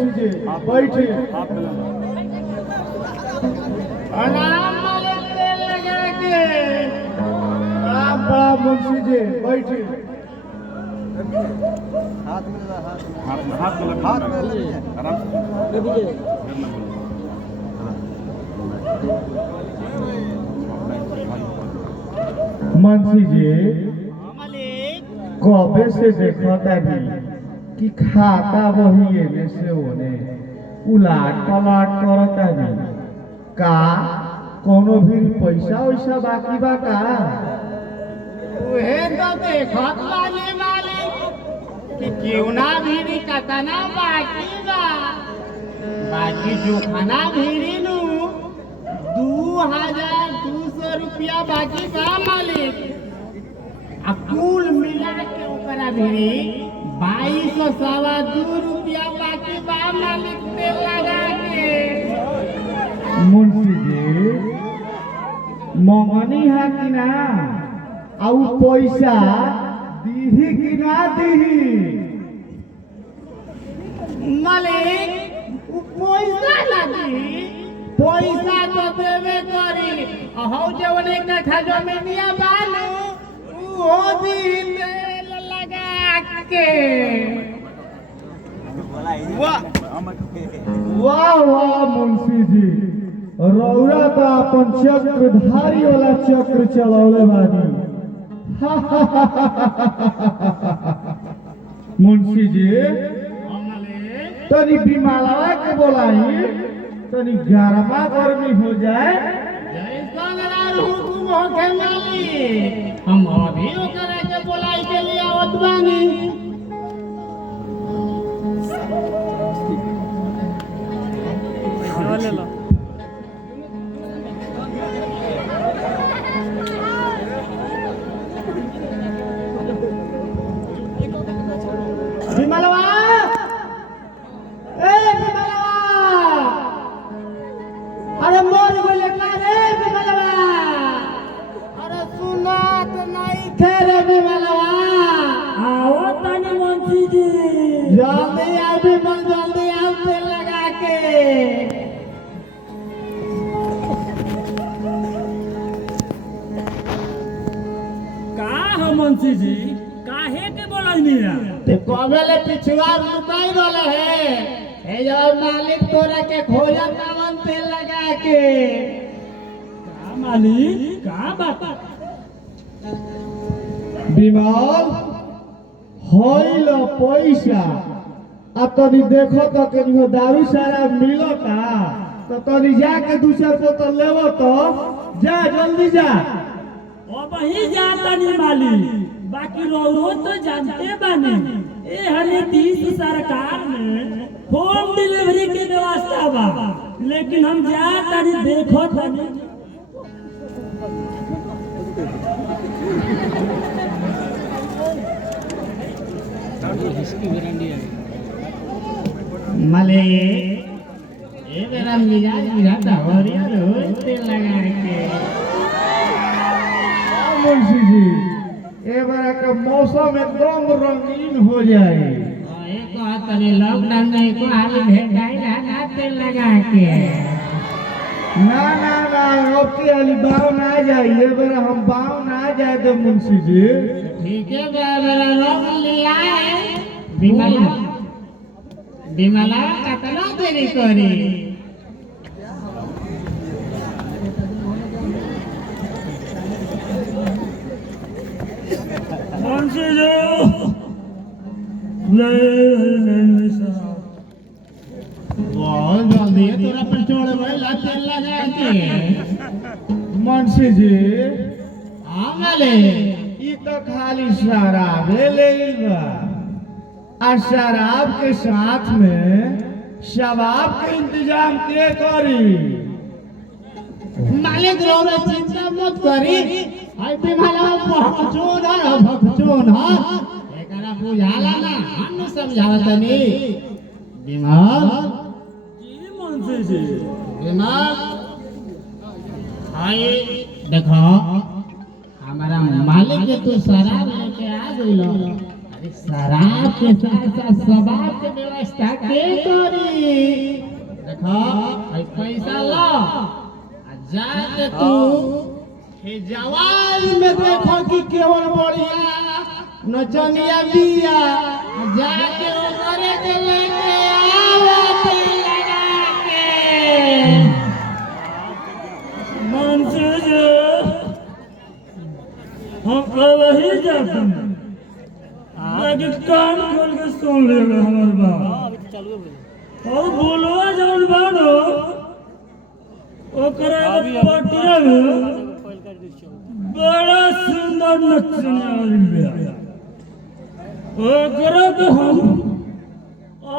मुंशी जी बैठे। प्रणाम मालिक तेल लगा के। राम राम मुंशी जी बैठे। हाथ में आराम से मुंशी जी मालिक कबे से देखता नहीं कि खाता वही एने से होने उलाट पलाट करता नहीं का कोनो भी पैसा वैसा बाकी बा का? उहे तो देखत बानी मालिक कि क्यों ना भीड़ी कतना बाकी बा। बाकी जो खाना भीड़ी नु 2200 रुपया बाकी बा मालिक। अब कुल मिला के ओकरा भीड़ी 2202 रुपया बाकी बा मालिक तेल लगा के। मुंशी जी मंगनी है कि ना आउ पैसा दीही कि ना दीही? मालिक उ पैसा लगी पैसा तो देवे करी। हौ जवन एक कट्ठा जमीनिया बालू वो भी तेल लगा के। वाह वाह मुंशी जी रौरा तो अपन चक्रधारी वाला चक्र चलौले बानी। मुंशी जी तनी बिमालवा के बोलाई तनी गरमा गर्मी हो जाए। हुकुम होके मालिक हम अभी ओकरा के बोलाई के लिए आवत बानी। ले लो विमलवा ए विमलवा अरे मोर बोले का रे विमलवा। अरे सुना तो नहीं थे रे विमलवा। आओ तनी मुंशी जी जल्दी आ विमल जल्दी आओ तेल लगा के। का मुंशी जी काहे के बोलनी है? ते कबेले पिछुआ लुकाई रोले है ए जब मालिक तोरा के खोजत नावन तेल लगा के। का मालिक का बात? बिमाल होइल पैसा आ तनी देखो तो कनियो दारू शराब मिलता तो तनी जाके 2-4 बोतल लेवो तो जा जल्दी जा। अब ही जाता नहीं मालिक बाकी रोरो तो जानते बानी ए हरे 30 सरकार में होम डिलीवरी की व्यवस्था बा लेकिन हम जाता नहीं देखो तनी। मले ए मेरा मिजाज गिराता हो रही है तेल लगा के। मुंशी जी ए बार का मौसम एकदम रंगीन हो जाए। एक तनी लॉकडाउन में को हाल भेटाई ना तेल लगा के। ना ना ना अब की अली बाव ना जाए ये बार हम बाव ना जाए तो मुंशी जी। ठीक है मेरा रोक लिया है विमला। विमला कतना देरी करी। मुंशी जी बहुत जल्दी तोरा पेट्रोल वाला तेल लगा के। मुंशी जी आमले ई तो खाली शराबे ले बा आ शराब के साथ में शबाब के इंतजाम के करी। मालिक रोने चिंता मत करी। आई विमला भक्चोन है भक्चोन है एकरा बुझाला ना हम समझावत नहीं। विमल जी मुंशी जी विमल आई देखो हमारा मालिक के तू शराब लेके आ गइलो शराब के साथ साथ शराब के व्यवस्था के करी। देखो भाई पैसा लो जाके तू जवान में देखो कि केवल बढ़िया नचनिया बिया जाके ओकरे के लेके आवे तेल लगा के। मुंशी जी हम वही जाते हैं लेकिन कान खोल के सुन लेगा हमारे बात चालू है और बोलो जौन बानो ओकरा पटिया में बड़ा सुंदर नचने वाली बिया ओकरा तो हम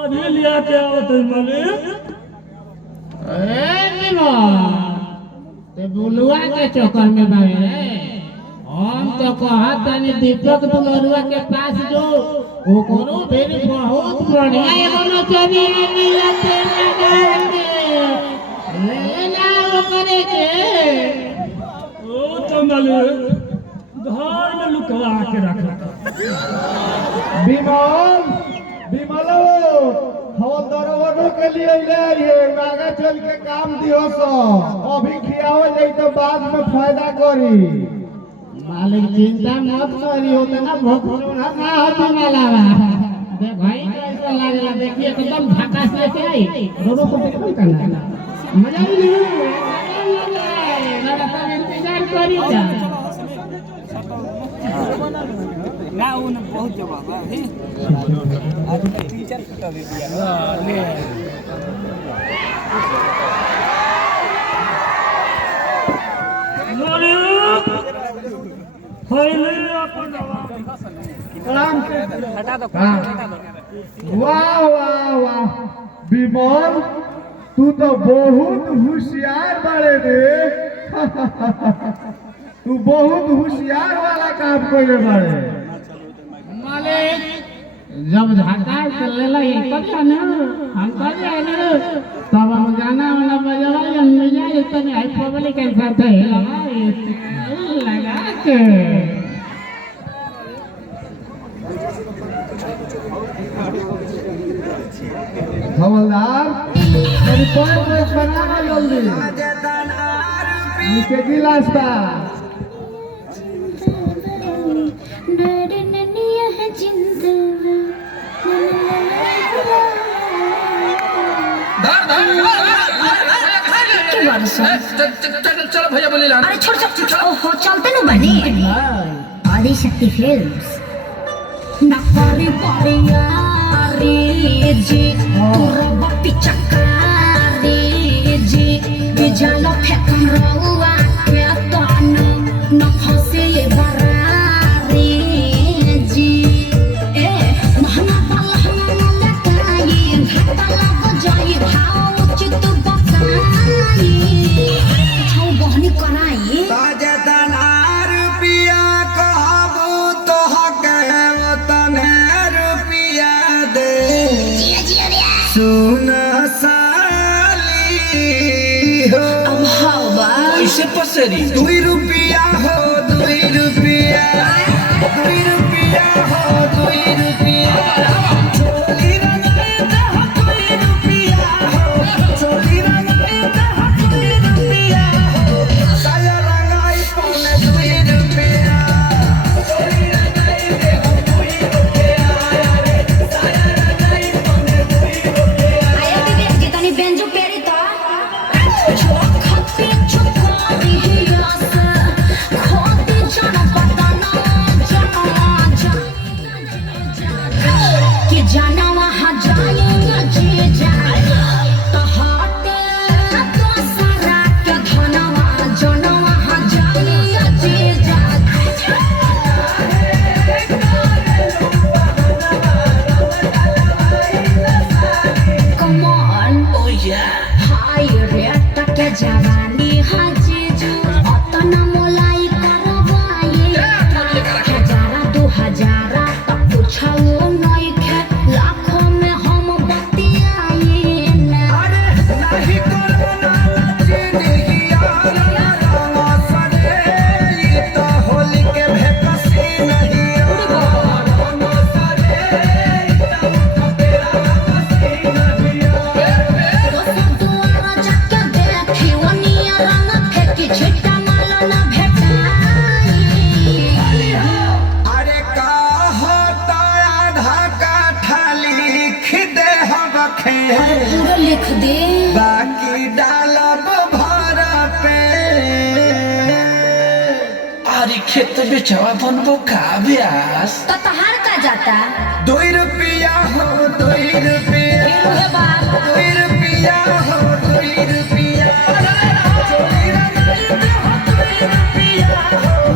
अभी लिया के आवत है मालिक। ए निमो ते बुलुआ के चक्कर में बावे रे। हम तो कहत तनी दीपक दुलरुआ के पास जो ओकरो फिर बहुत बढ़िया एगो नचनिया मिला तेल लगा के ले ना ओकरे के। ओ तो मालिक घर में लुकवा के रखा विमल विमलो हवलदारों के लिए ले आइए आगे चल के काम दियो सो अभी खियाओ जाई तो बाद में फायदा करी। मालिक चिंता मत करी होता ना भोखरोना ना होती मालावा। देख भाई कैसा लागला देखिए एकदम झकास लेके आई दोनों को देखो करना मजा ही नहीं लगातार इंतजार करी जा। ना उन बहुत जवाब है आज टीचर कटा दे दिया ले हटा दो वाह वाह वाह विमल तू तो बहुत होशियार बड़े रे तू बहुत होशियार वाला काम करे बड़े। मालिक जब झकास कर लेला ये कब ना हम कर ना तब हम गाना वाला बजावा या मिला इतने हाई पब्लिक के साथ है लगा के। हवलदार मेरी पॉइंट बना जल्दी नीचे गिलास बा चलो भैया बोले अरे छोड़ ओहो चलते न बने आदि शक्ति फिल्म्स नकारी परियारी जी तुरब पिचकारी जी बिजलो फेकम रउआ के तन न फसे बरारी जी ए महना पलहना लटाई घाटा लग जाई भाव उचित बसाई छौ बहनी कराई ताजदार पिया कहबू तो हके वतने रुपिया दे सुन साली हो अब हवा कैसे पसरी 2 रुपया हो 2 रुपया 2 रुपया हो 2 रुपया चोली रंगाई दह 2 रुपया हो चोली रंगाई दह 2 रुपया हो साया रंगाई पौने 2 रुपया चोली रंगाई दह 2 रुपया साया रंगाई पौने 2 रुपया आया विवेक जी तनी बेंजू पेरी तो खत्ती चुकारी हियास खोती जन पता खेत बेचवा बनबो का ब्यास तो तहार का जाता 2 रुपया हो 2 रुपया हे बात 2 रुपया हो 2 रुपया चोली रंगाई दे हो 2 रुपया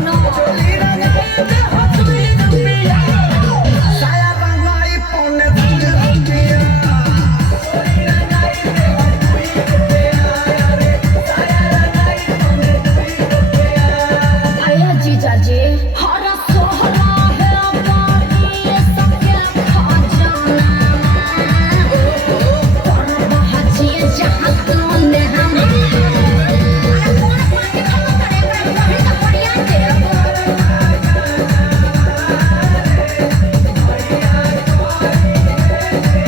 नो चोली रंगाई दे हो 2 रुपया साया रंगाई पौने 2 रुपया चोली रंगाई दे हो 2 रुपया अरे साया रंगाई पौने 2 रुपया आया जीजा जी हरा सोहरा है बारी सबके खा जाना और बहची जहां तूने हम अरे कौन पानी खत्म करे बड़ी तो बढ़िया दे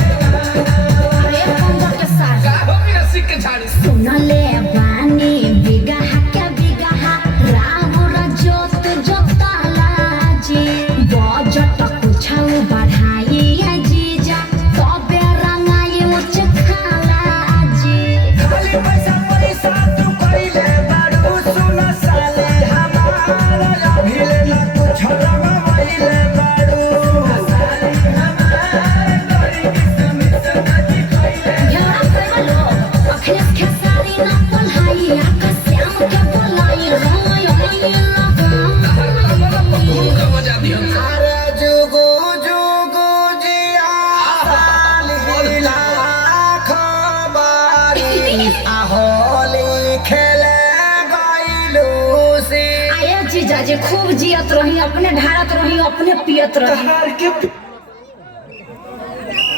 अरे पंजा के साथ का हो मेरा सिक्के झाड़ी सुनले बानी बिगह के बिगह रावण जोत जोताला जी बजट कुछौ बढ़ाई जीजा तबे रंगाई उच्च खाला जी खाली पैसा पैसा तू कइले बारू सुन साले हमारा अभिले न कुछ रंगवइले बारू साले हमारा करी किसमिस नदी कइले घेरा करलो अखिलेश खेसारी ना पढ़ाई आकाश श्याम के बोलाई रंगाई अरे जुगु जुगु जिया साली लाख बारी होली खेले गइलू से आया जीजा जी खूब जियत रही अपने ढारत रही अपने पियत रही तहार के